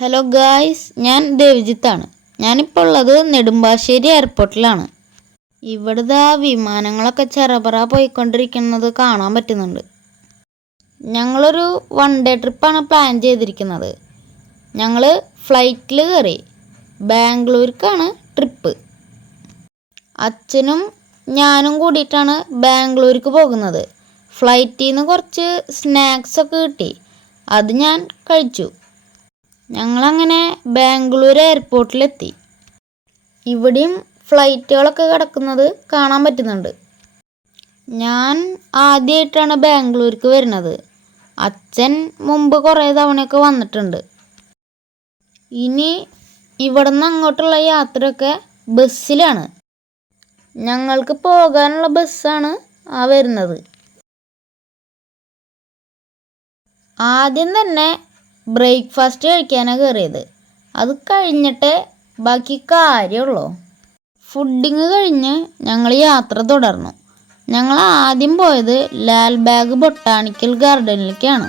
Hello guys, ഞാൻ ദേവജിത്താണ്. ഞാനിപ്പോൾ ഉള്ളത് നെടുമ്പാശ്ശേരി എയർപോർട്ടിലാണ്. ഇവിടുത്തെ വിമാനങ്ങളൊക്കെ ചെറപറ പോയിക്കൊണ്ടിരിക്കുന്നത് കാണാൻ പറ്റുന്നുണ്ട്. ഞങ്ങളൊരു 1 ഡേ ട്രിപ്പാണ് പ്ലാൻ ചെയ്തിരിക്കുന്നത്. ഞങ്ങൾ ഫ്ലൈറ്റിൽ കയറി ബാംഗ്ലൂർക്കാണ് ട്രിപ്പ്. അച്ഛനും ഞാനും കൂടിയിട്ടാണ് ബാംഗ്ലൂർക്ക് പോകുന്നത്. ഫ്ലൈറ്റിൽ നിന്ന് കുറച്ച് സ്നാക്സൊക്കെ കിട്ടി, അത് ഞാൻ കഴിച്ചു. ഞങ്ങളങ്ങനെ ബാംഗ്ലൂർ എയർപോർട്ടിലെത്തി. ഇവിടെയും ഫ്ലൈറ്റുകളൊക്കെ കിടക്കുന്നത് കാണാൻ പറ്റുന്നുണ്ട്. ഞാൻ ആദ്യമായിട്ടാണ് ബാംഗ്ലൂർക്ക് വരുന്നത്. അച്ഛൻ മുമ്പ് കുറേ തവണയൊക്കെ വന്നിട്ടുണ്ട്. ഇനി ഇവിടെ നിന്ന് അങ്ങോട്ടുള്ള യാത്രയൊക്കെ ബസ്സിലാണ്. ഞങ്ങൾക്ക് പോകാനുള്ള ബസ്സാണ് വരുന്നത്. ആദ്യം തന്നെ ബ്രേക്ക്ഫാസ്റ്റ് കഴിക്കാനാണ് കയറിയത്. അത് കഴിഞ്ഞിട്ടേ ബാക്കി കാര്യമുള്ളൂ. ഫുഡിങ് കഴിഞ്ഞ് ഞങ്ങൾ യാത്ര തുടർന്നു. ഞങ്ങൾ ആദ്യം പോയത് ലാൽബാഗ് ബൊട്ടാണിക്കൽ ഗാർഡനിലേക്കാണ്.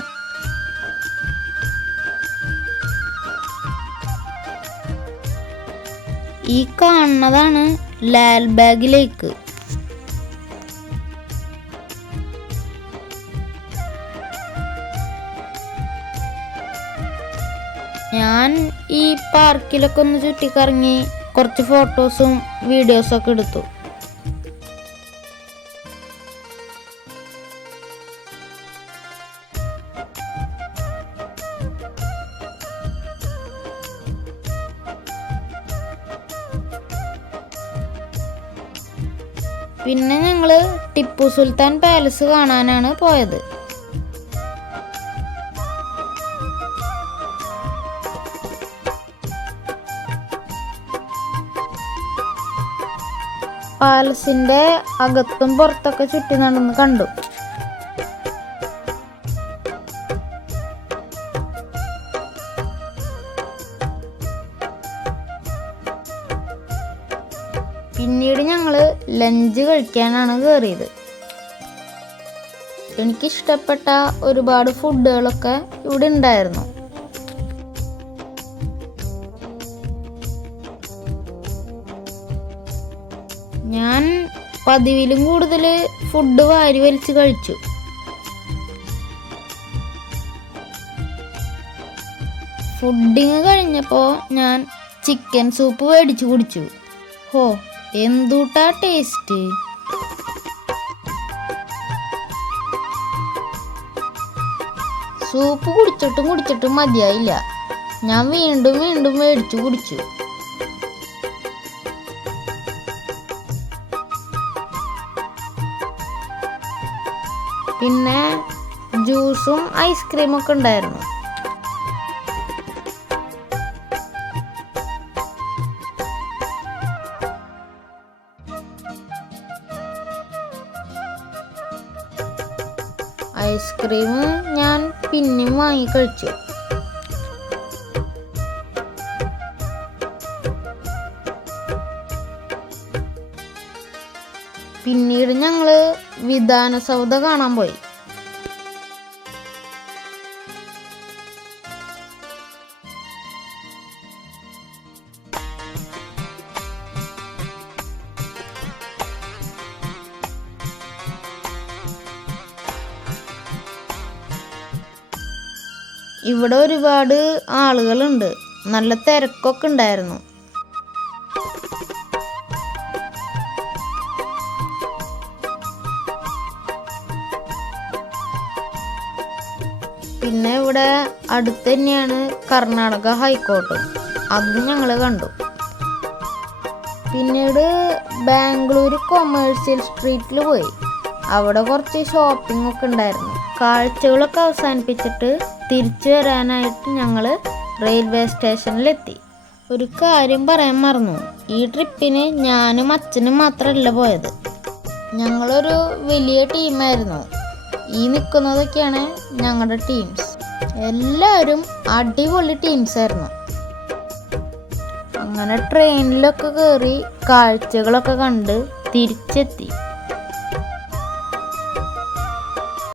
ഈ കാണുന്നതാണ് ലാൽബാഗ് ലേക്ക്. ഞാൻ ഈ പാർക്കിലൊക്കെ ഒന്ന് ചുറ്റിക്കറങ്ങി കുറച്ച് ഫോട്ടോസും വീഡിയോസൊക്കെ എടുത്തു. പിന്നെ ഞങ്ങൾ ടിപ്പു സുൽത്താൻ പാലസ് കാണാനാണ് പോയത്. പാലസിന്റെ അകത്തും പുറത്തൊക്കെ ചുറ്റി നടന്ന് കണ്ടു. പിന്നീട് ഞങ്ങള് ലഞ്ച് കഴിക്കാനാണ് കയറിയത്. എനിക്കിഷ്ടപ്പെട്ട ഒരുപാട് ഫുഡുകളൊക്കെ ഇവിടെ ഉണ്ടായിരുന്നു. ഞാൻ പതിവിലും കൂടുതൽ ഫുഡ് വാരി വലിച്ച് കഴിച്ചു. ഫുഡിങ് കഴിഞ്ഞപ്പോൾ ഞാൻ ചിക്കൻ സൂപ്പ് മേടിച്ചു കുടിച്ചു. ഹോ, എന്തുട്ടാ ടേസ്റ്റ്! സൂപ്പ് കുടിച്ചിട്ടും മതിയായില്ല. ഞാൻ വീണ്ടും മേടിച്ചു കുടിച്ചു. പിന്നെ ജ്യൂസും ഐസ്ക്രീമൊക്കെ ഉണ്ടായിരുന്നു. ഐസ്ക്രീം ഞാൻ പിന്നെയും വാങ്ങി കഴിച്ചു. പിന്നീട് ഞങ്ങള് വിധാനസൗധ കാണാൻ പോയി. ഇവിടെ ഒരുപാട് ആളുകളുണ്ട്. നല്ല തിരക്കൊക്കെ ഉണ്ടായിരുന്നു. പിന്നെ ഇവിടെ അടുത്ത് തന്നെയാണ് കർണാടക ഹൈക്കോർട്ട്, അതും ഞങ്ങൾ കണ്ടു. പിന്നീട് ബാംഗ്ലൂർ കൊമേഴ്സ്യൽ സ്ട്രീറ്റിൽ പോയി. അവിടെ കുറച്ച് ഷോപ്പിംഗ് ഒക്കെ ഉണ്ടായിരുന്നു. കാഴ്ചകളൊക്കെ അവസാനിപ്പിച്ചിട്ട് തിരിച്ചു വരാനായിട്ട് ഞങ്ങൾ റെയിൽവേ സ്റ്റേഷനിലെത്തി. ഒരു കാര്യം പറയാൻ മറന്നു. ഈ ട്രിപ്പിന് ഞാനും അച്ഛനും മാത്രമല്ല പോയത്. ഞങ്ങളൊരു വലിയ ടീമായിരുന്നു. ഈ നിൽക്കുന്നതൊക്കെയാണ് ഞങ്ങളുടെ ടീംസ്. എല്ലാവരും അടിപൊളി ടീംസായിരുന്നു. അങ്ങനെ ട്രെയിനിലൊക്കെ കയറി കാഴ്ചകളൊക്കെ കണ്ട് തിരിച്ചെത്തി.